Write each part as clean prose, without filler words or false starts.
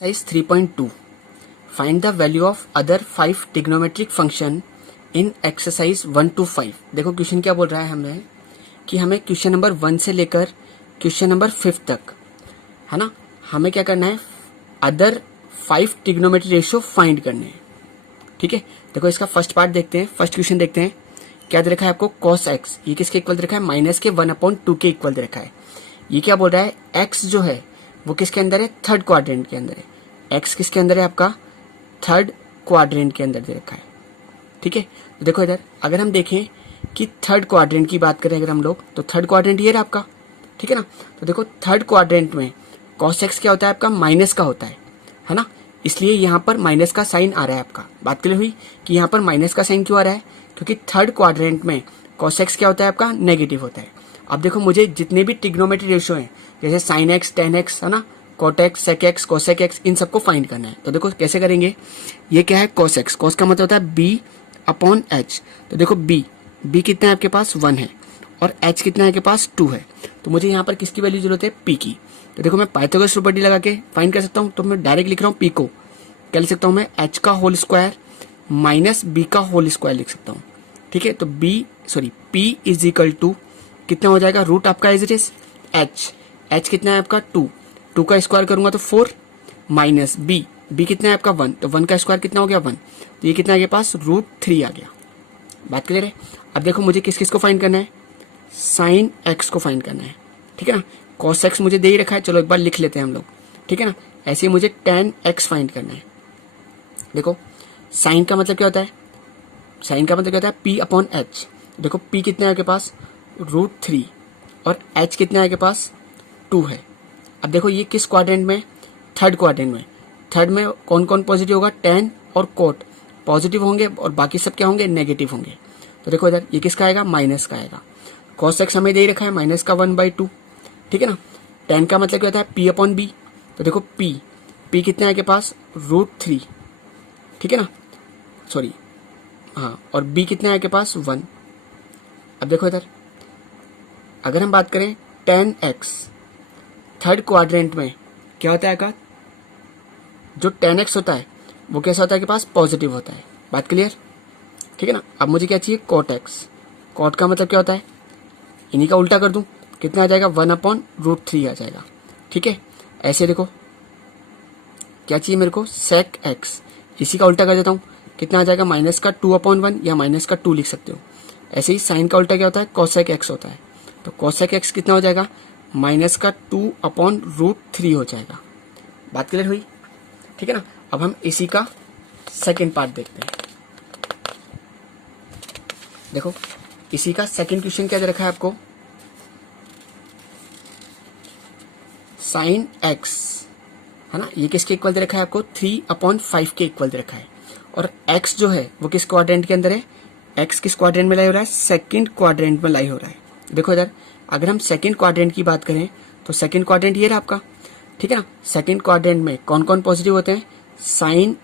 Exercise 3.2 Find the value of other 5 trigonometric function in exercise 1 to 5। देखो question क्या बोल रहा है हमें कि हमें क्वेश्चन नंबर 1 से लेकर क्वेश्चन नंबर 5 तक है ना, हमें क्या करना है, अदर 5 ट्रिग्नोमेट्री रेशियो फाइंड करने हैं। ठीक है, देखो इसका फर्स्ट पार्ट देखते हैं, फर्स्ट क्वेश्चन देखते हैं। क्या दे रखा है आपको, cos x, ये किसके इक्वल दे रखा है, माइनस के 1/2 के इक्वल दे रखा है। ये क्या बोल रहा है, x जो है वो किसके अंदर है, थर्ड क्वाड्रेंट के अंदर है। x किसके अंदर है, आपका थर्ड क्वाड्रेंट के अंदर दे रखा है। ठीक है, तो देखो इधर अगर हम देखें कि थर्ड क्वाड्रेंट की बात करें अगर हम लोग, तो थर्ड क्वाड्रेंट ये रहा आपका। ठीक है ना, तो देखो थर्ड क्वाड्रेंट में cos x क्या होता है आपका, माइनस का होता है ना, इसलिए यहाँ पर माइनस का साइन आ रहा है आपका। बात क्लियर हुई कि यहाँ पर माइनस का साइन क्यों आ रहा है, क्योंकि थर्ड क्वाड्रेंट में cos x क्या होता है आपका, नेगेटिव होता है। अब देखो मुझे जितने भी ट्रिग्नोमेट्री रेशियो हैं, जैसे sin x, tan x है ना, cot x, sec x, cosec x, इन सबको फाइंड करना है। तो देखो कैसे करेंगे, ये क्या है cos x, cos का मतलब होता है b/h। तो देखो b कितना है आपके पास, 1 है, और h कितना है आपके पास, 2 है। तो मुझे यहाँ पर किसकी वैल्यू जरूरत है, p की। तो देखो मैं पाइथागोरस प्रॉपर्टी लगा के फाइंड कर सकता हूँ। तो मैं डायरेक्ट लिख रहा हूँ p को, क्या लिख सकता हूँ मैं, h का होल स्क्वायर माइनस b का होल स्क्वायर लिख सकता हूँ। ठीक है, तो p इज इक्वल टू कितना हो जाएगा, रूट आपका एज इट इज h कितना है आपका 2 का स्क्वायर करूंगा तो 4 माइनस b कितना है आपका 1, तो 1 का स्क्वायर कितना हो गया 1, तो ये कितना आ गया पास, √3 आ गया। बात क्लियर है। अब देखो मुझे किस को फाइंड करना है, साइन x को फाइंड करना है। ठीक है ना, cos x मुझे दे ही रखा है, चलो एक बार लिख लेते हैं हम लोग। ठीक है ना, ऐसे ही मुझे tan x फाइंड करना है। देखो साइन का मतलब क्या होता है, साइन का मतलब क्या होता है, p/h। देखो p कितना है आपके पास, √3, और h कितना है आपके पास, 2 है। अब देखो ये किस क्वाड्रेंट में, थर्ड क्वाड्रेंट में। थर्ड में कौन कौन पॉजिटिव होगा, tan और cot पॉजिटिव होंगे और बाकी सब क्या होंगे, नेगेटिव होंगे। तो देखो इधर ये किसका आएगा, माइनस का आएगा। cos x हमें दे रखा है माइनस का 1/2। ठीक है ना, tan का मतलब क्या होता है, p/b। तो देखो p कितना है आपके पास, √3। ठीक है ना, सॉरी हाँ, और b कितना है आपके पास, 1। अब देखो इधर अगर हम बात करें tan x, थर्ड क्वाड्रेंट में क्या होता है आपका, जो tan x होता है वो कैसा होता है के पास, पॉजिटिव होता है। बात क्लियर। ठीक है ना, अब मुझे क्या चाहिए, cot x। cot का मतलब क्या होता है, इन्हीं का उल्टा कर दूं, कितना आ जाएगा, 1/√3 आ जाएगा। ठीक है, ऐसे देखो क्या चाहिए मेरे को, sec x, इसी का उल्टा कर देता हूँ, कितना आ जाएगा, माइनस का 2/1 या माइनस का 2 लिख सकते हो। ऐसे ही साइन का उल्टा क्या होता है, cosec x होता है। तो cosec x कितना हो जाएगा, माइनस का 2/√3 हो जाएगा। बात क्लियर हुई। ठीक है ना, अब हम इसी का सेकंड पार्ट देखते हैं। देखो इसी का सेकंड क्वेश्चन क्या दे रखा है आपको, साइन x है ना, ये किसके इक्वल दे रखा है आपको, 3/5 के इक्वल दे रखा है। और x जो है वो किस क्वाड्रेंट के अंदर है, x किस क्वाड्रेंट में लाई हो रहा है, सेकंड क्वाड्रेंट में लाई हो रहा है। देखो इधर अगर हम सेकंड क्वाड्रेंट की बात करें तो सेकंड क्वाड्रेंट ये रहा आपका। ठीक है ना, सेकंड क्वाड्रेंट में कौन कौन पॉजिटिव होते हैं, साइन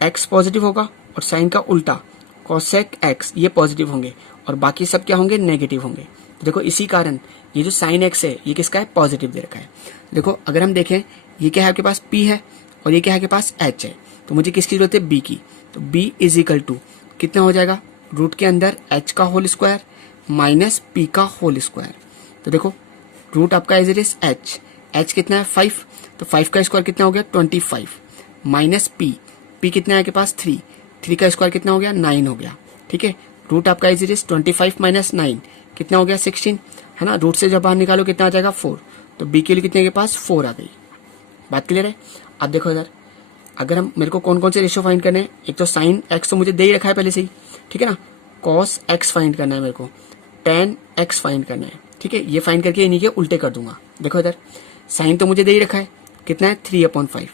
x पॉजिटिव होगा और साइन का उल्टा cosec x ये पॉजिटिव होंगे और बाकी सब क्या होंगे, नेगेटिव होंगे। तो देखो इसी कारण ये जो साइन x है ये किसका है, पॉजिटिव दे रखा है। देखो अगर हम देखें ये क्या है आपके पास, p है, और ये क्या है आपके पास, h है। तो मुझे किसकी जरूरत है, b की। तो b इज इक्वल टू कितना हो जाएगा, रूट के अंदर h का होल स्क्वायर माइनस p का होल स्क्वायर। तो देखो रूट आपका एज इट इज h कितना है 5, तो 5 का स्क्वायर कितना हो गया 25, माइनस p कितना है आपके पास 3 का स्क्वायर कितना हो गया 9 हो गया। ठीक है, रूट आपका एज इट इज 25 माइनस 9 कितना हो गया 16 है ना, रूट से जब बाहर निकालो कितना आ जाएगा 4। तो b के लिए कितने के पास 4 आ गई। बात क्लियर है। अब देखो इधर अगर हम, मेरे को कौन कौन से रेशियो फाइंड करने हैं, एक तो साइन x तो मुझे दे ही रखा है पहले से ही। ठीक है ना, cos x फाइंड करना है मेरे को, tan x फाइंड करना है। ठीक है, ये फाइंड करके इन्हीं के उल्टे कर दूंगा। देखो इधर साइन तो मुझे दे ही रखा है, कितना है 3/5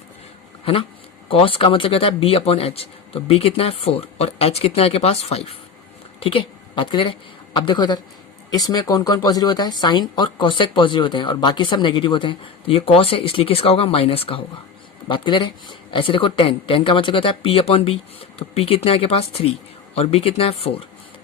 है ना, cos का मतलब क्या होता है, b/h। तो b कितना है 4 और h कितना है के पास 5। ठीक है, बात क्लियर है। अब देखो इधर इसमें कौन कौन पॉजिटिव होता है, साइन और cosec पॉजिटिव होते हैं और बाकी सब नेगेटिव होते हैं। तो ये cos है इसलिए किसका होगा, माइनस का होगा। बात क्लियर है। ऐसे देखो tan का मतलब क्या होता है, p/b। तो p कितना है के पास 3 और b कितना है 4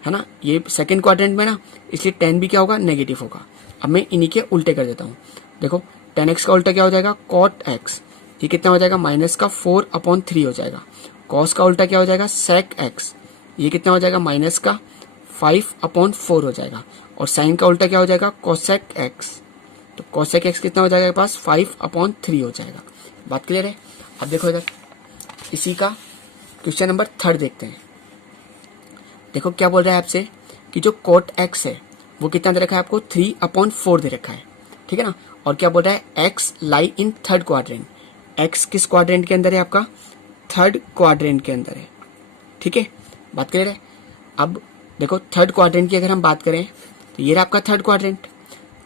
है ना, ये सेकंड क्वाड्रेंट में ना, इसलिए tan भी क्या होगा, नेगेटिव होगा। अब मैं इन्हीं के उल्टे कर देता हूँ। देखो tan x का उल्टा क्या हो जाएगा, cot x। ये कितना हो जाएगा, माइनस का 4/3 हो जाएगा। कॉस का उल्टा क्या हो जाएगा, सेक एक्स, ये कितना हो जाएगा, माइनस का 5/4 हो जाएगा। और साइन का उल्टा क्या हो जाएगा, कोसेक एक्स, तो कोसेक एक्स कितना हो जाएगा आपके पास, 5/3 हो जाएगा। बात क्लियर है। अब देखो इधर इसी का क्वेश्चन नंबर 3 देखते हैं। देखो क्या बोल रहा है आपसे कि जो कोट एक्स है वो कितना दे रखा है आपको, 3/4 दे रखा है, ठीक है ना। और क्या बोल रहा है, x lie in third quadrant, x किस क्वाड्रेंट के अंदर है आपका, थर्ड क्वाड्रेंट के अंदर है, ठीक है। बात क्लियर है। अब देखो थर्ड क्वाड्रेंट की अगर हम बात करें तो ये रहा आपका थर्ड क्वाड्रेंट।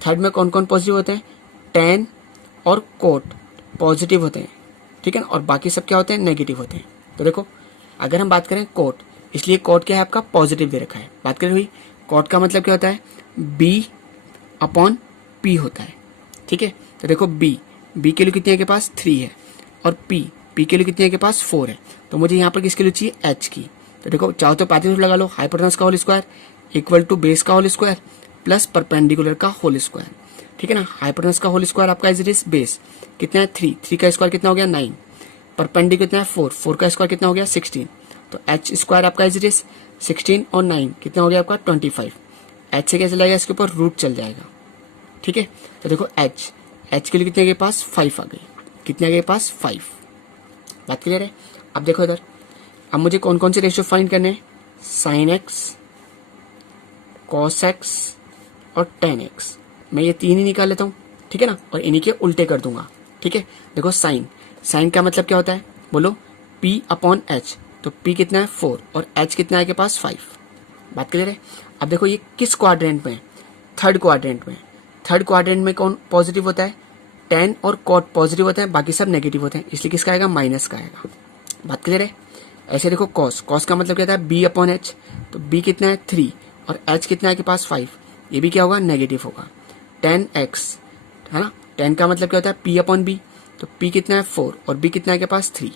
थर्ड में कौन कौन पॉजिटिव होते हैं, टेन और कोट पॉजिटिव होते हैं, ठीक है ना, और बाकी सब क्या होते हैं, नेगेटिव होते हैं। तो देखो अगर हम बात करें कोट, इसलिए कोट क्या है आपका, पॉजिटिव दे रखा है। बात करें हुई, कोट का मतलब क्या होता है, B/P होता है, ठीक है। तो देखो B के लिए कितने के पास 3 है, और P के लिए कितने के पास 4 है। तो मुझे यहाँ पर किसके लिए चाहिए, H की। तो देखो चाहो तो पैरेलल लगा लो, हाइपोटेनस का whole square equal to base का होल स्क्वायर प्लस परपेंडिकुलर का होल स्क्वायर, ठीक है ना। हाइपोटेनस का होल स्क्वायर आपका इज इट इज बेस कितना है 3 का स्क्वायर कितना हो गया 9, परपेंडिकुलर कितना है 4 का स्क्वायर कितना हो गया 16। तो H स्क्वायर आपका इज इट इज 16 और 9 कितना हो गया आपका 25। H से क्या चला जाएगा, इसके ऊपर रूट चल जाएगा, ठीक है। तो देखो H के लिए कितने के पास 5 आ गई, कितने के पास 5। बात क्लियर है। अब देखो इधर, अब मुझे कौन कौन से रेशियो फाइंड करने हैं, साइन एक्स, कॉस एक्स और टेन एक्स। मैं ये 3 ही निकाल लेता हूँ, ठीक है ना, और इन्हीं के उल्टे कर दूंगा, ठीक है। देखो साइन का मतलब क्या होता है, बोलो P/H। तो P कितना है 4 और H कितना है के पास 5। बात क्लियर है। अब देखो ये किस क्वाड्रेंट में, थर्ड क्वाड्रेंट में। थर्ड क्वाड्रेंट में कौन पॉजिटिव होता है, टेन और कॉट पॉजिटिव होते हैं, बाकी सब नेगेटिव होते हैं, इसलिए किसका आएगा, माइनस का आएगा। बात क्लियर है। ऐसे देखो कॉस का मतलब क्या होता है, B/H। तो B कितना है 3 और H कितना है के पास 5, ये भी क्या होगा, नेगेटिव होगा। 10x है ना, 10 का मतलब क्या होता है P/B। तो P कितना है 4 और B कितना है के पास 3।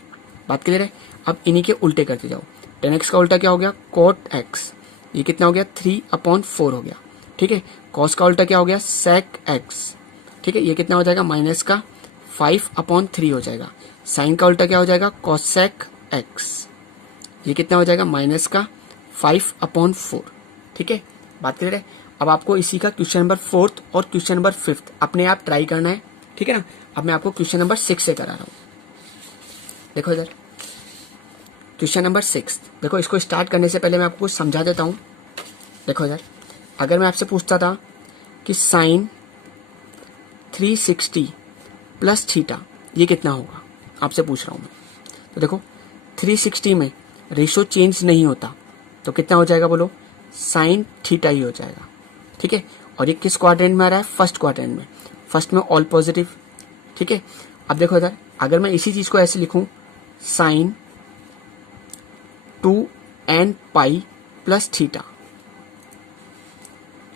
बात क्लियर है। अब इन्हीं के उल्टे करते जाओ, 10x का उल्टा क्या हो गया, कोट एक्स, ये कितना हो गया 3/4 हो गया, ठीक है। कॉस का उल्टा क्या हो गया, सेक एक्स, ठीक है, ये कितना हो जाएगा, माइनस का 5/3 हो जाएगा। साइन का उल्टा क्या हो जाएगा, कोसेक एक्स, ये कितना हो जाएगा, माइनस का 5/4, ठीक है। बात क्लियर है। अब आपको इसी का क्वेश्चन नंबर 4 और क्वेश्चन नंबर 5 अपने आप ट्राई करना है, ठीक है ना। अब मैं आपको क्वेश्चन नंबर 6 से करा रहा हूं। देखो इधर क्वेश्चन नंबर 6, देखो इसको स्टार्ट करने से पहले मैं आपको कुछ समझा देता हूं। देखो इधर, अगर मैं आपसे पूछता था कि साइन 360 प्लस थीटा ये कितना होगा, आपसे पूछ रहा हूं मैं। तो देखो 360 में रेशो चेंज नहीं होता, तो कितना हो जाएगा बोलो, साइन थीटा ही हो जाएगा, ठीक है। और ये किस क्वाड्रेंट में आ रहा है, फर्स्ट क्वाड्रेंट में, फर्स्ट में ऑल पॉजिटिव, ठीक है। अब देखो इधर, अगर मैं इसी चीज को ऐसे लिखूं, sign 2n pi plus theta,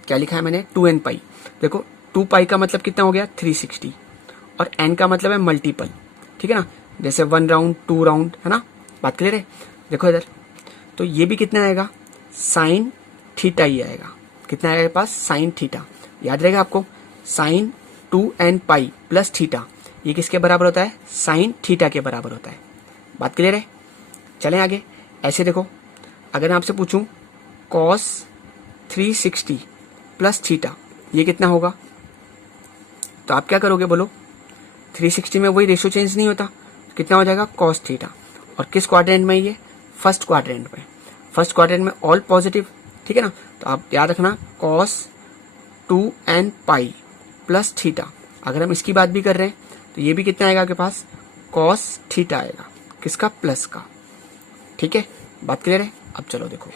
क्या लिखा है मैंने, 2n पाई। देखो 2 पाई का मतलब कितना हो गया 360 और n का मतलब है मल्टीपल, ठीक है ना, जैसे 1 राउंड 2 राउंड, है ना। बात क्लियर है। देखो इधर, तो ये भी कितना आएगा, साइन थीटा ही आएगा, कितना आएगा पास, साइन थीटा। याद रहेगा आपको, sign 2n pi plus theta ये किसके बराबर होता है, साइन थीटा के बराबर होता है। बात क्लियर है। चलें आगे। ऐसे देखो, अगर मैं आपसे पूछूं कॉस 360 प्लस थीटा ये कितना होगा, तो आप क्या करोगे बोलो, 360 में वही रेशियो चेंज नहीं होता, कितना हो जाएगा कॉस थीटा। और किस क्वाड्रेंट में, ये फर्स्ट क्वाड्रेंट में, फर्स्ट क्वाड्रेंट में ऑल पॉजिटिव, ठीक है ना। तो आप याद रखना cos 2n pi plus theta, अगर हम इसकी बात भी कर रहे हैं तो ये भी कितना आएगा आपके पास, कॉस थीटा आएगा, किसका, प्लस का, ठीक है। बात क्लियर है। अब चलो देखो,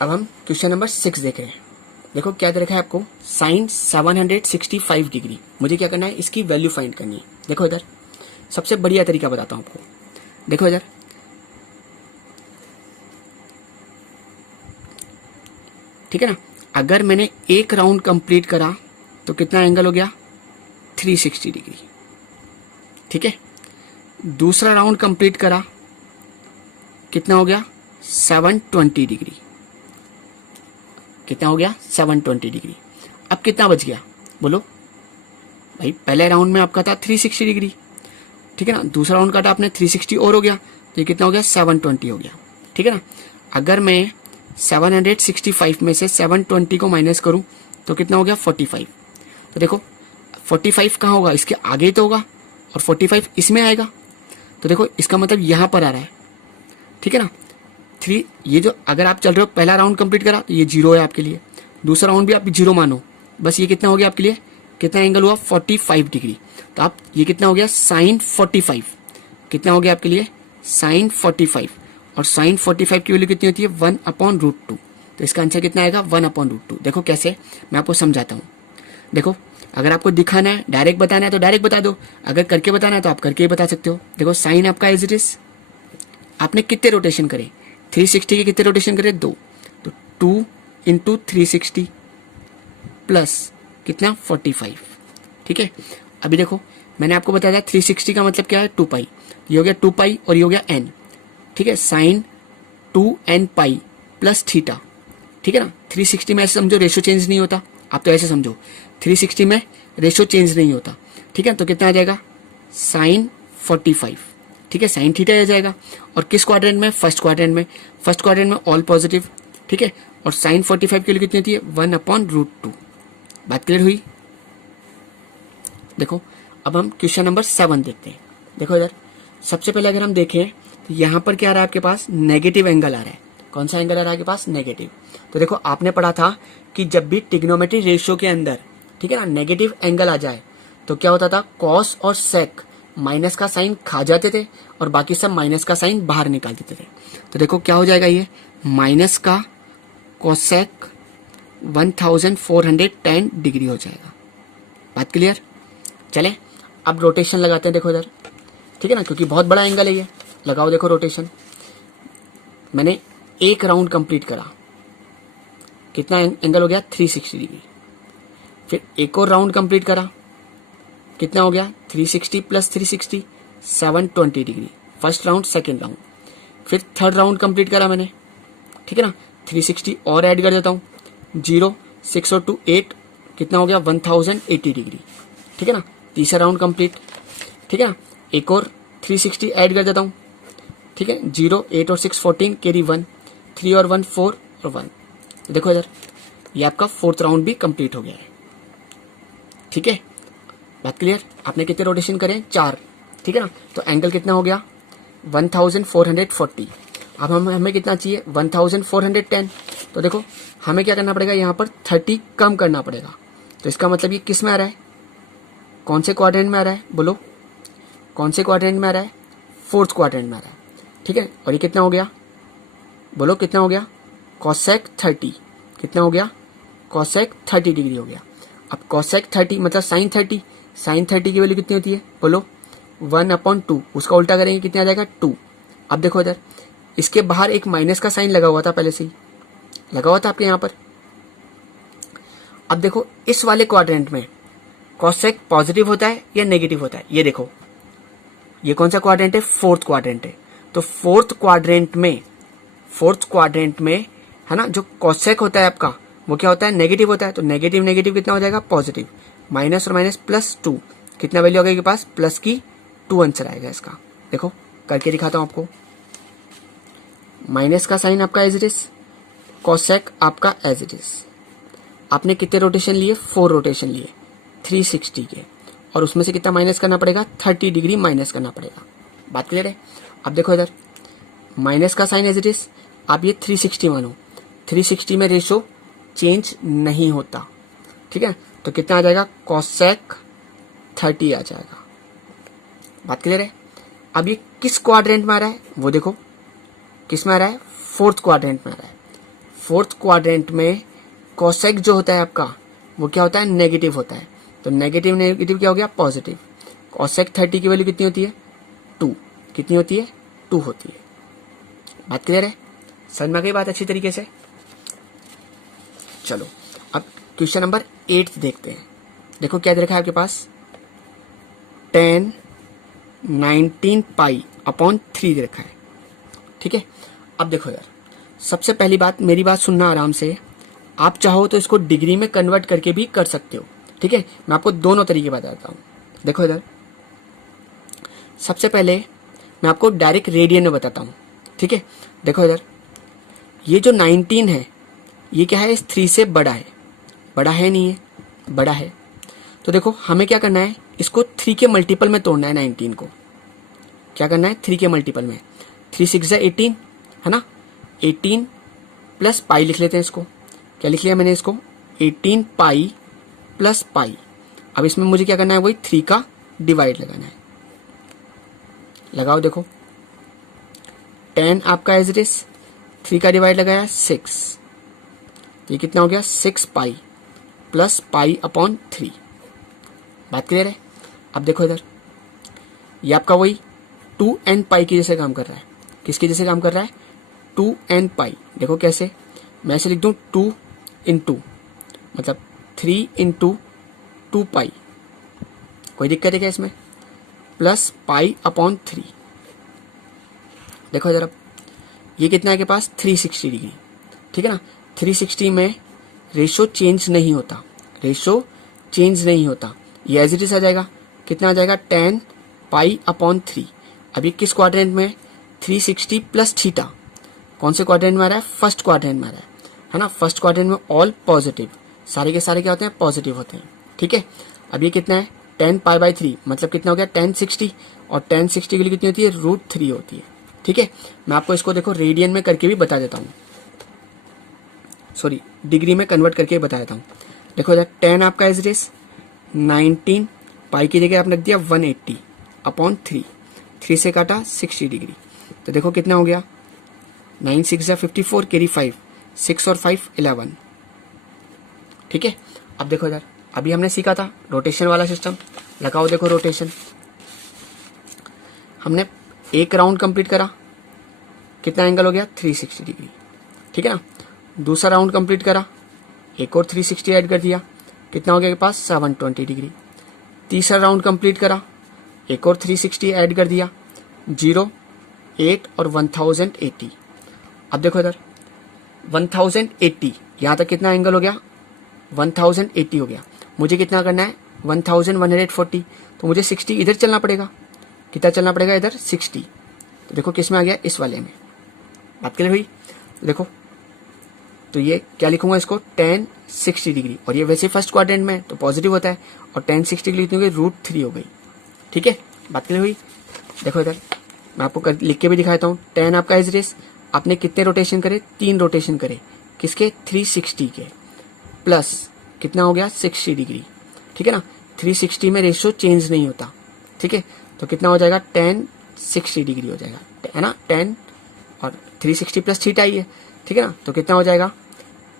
अब हम क्वेश्चन नंबर 6 देख रहे हैं। देखो क्या दे रखा है आपको, साइन 765 डिग्री, मुझे क्या करना है, इसकी वैल्यू फाइंड करनी है। देखो इधर सबसे बढ़िया तरीका बताता हूं आपको। देखो इधर, ठीक है ना, अगर मैंने एक राउंड कंप्लीट करा तो कितना एंगल हो गया 360 डिग्री, ठीक है। दूसरा राउंड कंप्लीट करा कितना हो गया 720 डिग्री, कितना हो गया 720 डिग्री। अब कितना बच गया बोलो भाई पहले राउंड में आपका था 360 डिग्री, ठीक है ना, दूसरा राउंड काटा आपने 360 और हो गया, तो ये कितना हो गया 720 हो गया, ठीक है ना। अगर मैं 765 में से 720 को माइनस करूं तो कितना हो गया 45। तो देखो 45 कहाँ होगा, इसके आगे तो होगा, और 45 इसमें आएगा, तो देखो इसका मतलब यहाँ पर आ रहा है, ठीक है ना। 3 ये जो अगर आप चल रहे हो पहला राउंड कंप्लीट करा तो ये 0 है आपके लिए, दूसरा राउंड भी आप 0 मानो, बस ये कितना हो गया आपके लिए, कितना एंगल हुआ 45 डिग्री। तो आप ये कितना हो गया साइन 45, कितना हो गया आपके लिए साइन 45, और साइन 45 की वैल्यू कितनी होती है 1/√2। तो इसका आंसर कितना आएगा 1/√2। देखो कैसे, मैं आपको समझाता हूँ। देखो अगर आपको दिखाना है, डायरेक्ट बताना है तो डायरेक्ट बता दो, अगर करके बताना है तो आप करके ही बता सकते हो। देखो साइन आपका एज इट इज, आपने कितने रोटेशन करे 360 के, कितने रोटेशन करे 2, तो 2 × 360 प्लस कितना 45, ठीक है। अभी देखो मैंने आपको बताया था 360 का मतलब क्या है 2 पाई, ये हो गया 2 पाई और ये हो गया n, ठीक है, sign 2n pi plus theta, ठीक है ना। 360 में ऐसे समझो रेशो चेंज नहीं होता, आप तो ऐसे समझो 360 में रेशो चेंज नहीं होता, ठीक है। तो कितना आ जाएगा साइन 45, ठीक है, साइन थीटा आ जाएगा। और किस क्वाड्रेंट में, फर्स्ट क्वाड्रेंट में, फर्स्ट क्वाड्रेंट में ऑल पॉजिटिव, ठीक है। और साइन 45 के लिए कितनी होती है 1/√2। बात क्लियर हुई। देखो अब हम क्वेश्चन नंबर 7 देखते हैं। देखो इधर सबसे पहले अगर हम देखें तो यहाँ पर क्या आ रहा है आपके पास, नेगेटिव एंगल आ रहा है। कौन सा एंगल आ रहा है आपके पास, नेगेटिव। तो देखो आपने पढ़ा था कि जब भी ट्रिग्नोमेट्री रेशियो के अंदर, ठीक है ना, नेगेटिव एंगल आ जाए तो क्या होता था, कॉस और सेक माइनस का साइन खा जाते थे और बाकी सब माइनस का साइन बाहर निकाल देते थे। तो देखो क्या हो जाएगा, ये माइनस का कोसेक 1410 डिग्री हो जाएगा। बात क्लियर। चले अब रोटेशन लगाते हैं। देखो इधर, ठीक है ना, क्योंकि बहुत बड़ा एंगल है ये, लगाओ देखो रोटेशन। मैंने एक राउंड कंप्लीट करा, कितना एंगल हो गया 360 डिग्री। फिर एक और राउंड कंप्लीट करा, कितना हो गया 360 plus 360 720 degree, first round second round. फिर थर्ड राउंड कंप्लीट करा मैंने, ठीक है ना, 360 और ऐड कर देता हूँ, 0 6 और 2 8, कितना हो गया 1080 डिग्री, ठीक है ना। तीसरा राउंड कंप्लीट, ठीक है ना, एक और 360 ऐड कर देता हूँ, ठीक है, 0 8 और 6 14 कैरी 1, 3 और 1 4 और 1। तो देखो इधर ये आपका फोर्थ राउंड भी कंप्लीट हो गया है, ठीक है। बात क्लियर। आपने कितने रोटेशन करे 4, ठीक है ना। तो एंगल कितना हो गया 1440। अब हमें कितना चाहिए 1410। तो देखो हमें क्या करना पड़ेगा, यहाँ पर 30 कम करना पड़ेगा। तो इसका मतलब ये किस में आ रहा है, कौन से क्वाड्रेंट में आ रहा है, बोलो कौन से क्वाड्रेंट में आ रहा है, फोर्थ क्वाड्रेंट में आ रहा है, ठीक है। और ये कितना हो गया, बोलो कितना हो गया कोसेक 30, कितना हो गया कोसेक 30 डिग्री हो गया। अब कोसेक 30 मतलब साइन 30, साइन 30 की वैल्यू कितनी होती है, बोलो 1/2, उसका उल्टा करेंगे कितने आ जाएगा 2। अब देखो इधर इसके बाहर एक माइनस का साइन लगा हुआ था, पहले से ही लगा हुआ था आपके यहाँ पर। अब देखो इस वाले क्वाड्रेंट में कोसेक पॉजिटिव होता है या नेगेटिव होता है, ये देखो ये कौन सा क्वाड्रेंट है, फोर्थ क्वाड्रेंट है। तो फोर्थ क्वाड्रेंट में है ना, जो कोसेक होता है आपका वो क्या होता है, नेगेटिव होता है। तो नेगेटिव नेगेटिव कितना हो जाएगा पॉजिटिव, माइनस और माइनस प्लस 2, कितना वैल्यू आ गई के पास प्लस की 2 आंसर आएगा इसका। देखो करके दिखाता हूं आपको। माइनस का साइन आपका एज इट इज, कोसेक आपका एज इट इज। आपने कितने रोटेशन लिए, 4 रोटेशन लिए 360 के, और उसमें से कितना माइनस करना पड़ेगा 30 डिग्री माइनस करना पड़ेगा। बात क्लियर है। अब देखो इधर माइनस का साइन एज इट इज, आप ये 360 मानो, 360 में रेशो चेंज नहीं होता, ठीक है। तो कितना आ जाएगा कोसेक 30 आ जाएगा। बात क्लियर है। अब ये किस क्वाड्रेंट में आ रहा है वो देखो, किस में आ रहा है, फोर्थ क्वाड्रेंट में आ रहा है। फोर्थ क्वाड्रेंट में कोसेक जो होता है आपका वो क्या होता है, नेगेटिव होता है। तो नेगेटिव नेगेटिव क्या हो गया पॉजिटिव। कोसेक 30 की वैल्यू कितनी होती है 2, कितनी होती है 2 होती है। बात क्लियर है, समझ में आ गई बात अच्छी तरीके से। चलो अब क्वेश्चन नंबर 8 देखते हैं। देखो क्या दे रखा है आपके पास, 10 19 पाई/3 दे रखा है, ठीक है। अब देखो यार सबसे पहली बात, मेरी बात सुनना आराम से। आप चाहो तो इसको डिग्री में कन्वर्ट करके भी कर सकते हो, ठीक है, मैं आपको दोनों तरीके बताता हूँ। देखो इधर, सबसे पहले मैं आपको डायरेक्ट रेडियन में बताता हूँ। ठीक है, देखो इधर, ये जो 19 है ये क्या है, इस 3 से बड़ा है, बड़ा है नहीं है, बड़ा है। तो देखो हमें क्या करना है, इसको 3 के मल्टीपल में तोड़ना है। 19 को क्या करना है, 3 के मल्टीपल में। 3 6 18 है ना, 18 प्लस पाई लिख लेते हैं इसको। क्या लिख लिया मैंने इसको, 18 पाई प्लस पाई। अब इसमें मुझे क्या करना है, वही 3 का डिवाइड लगाना है। लगाओ, देखो 10 आपका एज इट इज, 3 का डिवाइड लगाया 6, ये कितना हो गया 6 पाई प्लस पाई अपॉन 3। बात क्लियर है। अब देखो इधर, ये आपका वही 2n पाई के जैसे काम कर रहा है। किसके जैसे काम कर रहा है, 2n पाई। देखो कैसे, मैं ऐसे लिख दूं 2 इंटू, मतलब 3 इंटू 2 पाई, कोई दिक्कत है क्या इसमें, प्लस पाई अपॉन 3। देखो इधर, अब ये कितना है के पास 360 डिग्री। ठीक है ना, 360 में रेशो चेंज नहीं होता, रेशो चेंज नहीं होता, ये एज इट इज आ जाएगा। कितना आ जाएगा, 10 पाई अपॉन 3। अभी किस क्वाड्रेंट में, 360 प्लस थीटा, कौन से क्वाड्रेंट में आ रहा है, फर्स्ट क्वाड्रेंट में आ रहा है ना। फर्स्ट क्वाड्रेंट में ऑल पॉजिटिव, सारे के सारे क्या होते हैं, पॉजिटिव होते हैं। ठीक है, अब ये कितना है 10 पाई बाई 3, मतलब कितना हो गया 1060, और 1060 के लिए कितनी होती है, √3 होती है। ठीक है, मैं आपको इसको देखो रेडियन में करके भी बता देता हूँ, सॉरी डिग्री में कन्वर्ट करके बता देता हूँ। देखो इधर 10 आपका एज इट इज, 19 पाई की जगह आपने रख दिया 180 अपॉन 3, 3 से काटा 60 डिग्री। तो देखो कितना हो गया, 9 6 54, कैरी 5, 6 और 5 11। ठीक है, अब देखो इधर, अभी हमने सीखा था रोटेशन वाला सिस्टम। लगाओ देखो रोटेशन, हमने एक राउंड कंप्लीट करा, कितना एंगल हो गया 360 डिग्री। ठीक है ना, दूसरा राउंड कंप्लीट करा, एक और 360 ऐड कर दिया, कितना हो गया के पास 720 डिग्री। तीसरा राउंड कंप्लीट करा, एक और 360 ऐड कर दिया, 0 8 और 1080। अब देखो इधर 1080, यहाँ तक कितना एंगल हो गया 1080 हो गया। मुझे कितना करना है 1140, तो मुझे 60 इधर चलना पड़ेगा। कितना चलना पड़ेगा इधर 60। तो देखो किस में आ गया, इस वाले में। बात करें भाई, देखो तो ये क्या लिखूंगा इसको 1060 डिग्री, और ये वैसे फर्स्ट क्वाड्रेंट में तो पॉजिटिव होता है, और 1060 डिग्री कितनी हो गई, √3 हो गई। ठीक है, बात करें हुई। देखो इधर मैं आपको लिख के भी दिखाता हूँ, 10 आपका एज इट इज, आपने कितने रोटेशन करे, 3 रोटेशन करे, किसके 360 के, प्लस कितना हो गया 60 डिग्री। ठीक है ना, 360 में रेशियो चेंज नहीं होता। ठीक है, तो कितना हो जाएगा 1060 डिग्री हो जाएगा, है ना, 10 और 360 प्लस थीटा ही है। ठीक है ना, तो कितना हो जाएगा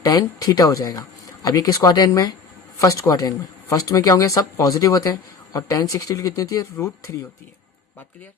10 थीटा हो जाएगा। अब ये किस क्वाड्रेंट में, फर्स्ट क्वाड्रेंट में। फर्स्ट में क्या होंगे, सब पॉजिटिव होते हैं, और 1060 कितनी होती है, √3 होती है। बात क्लियर।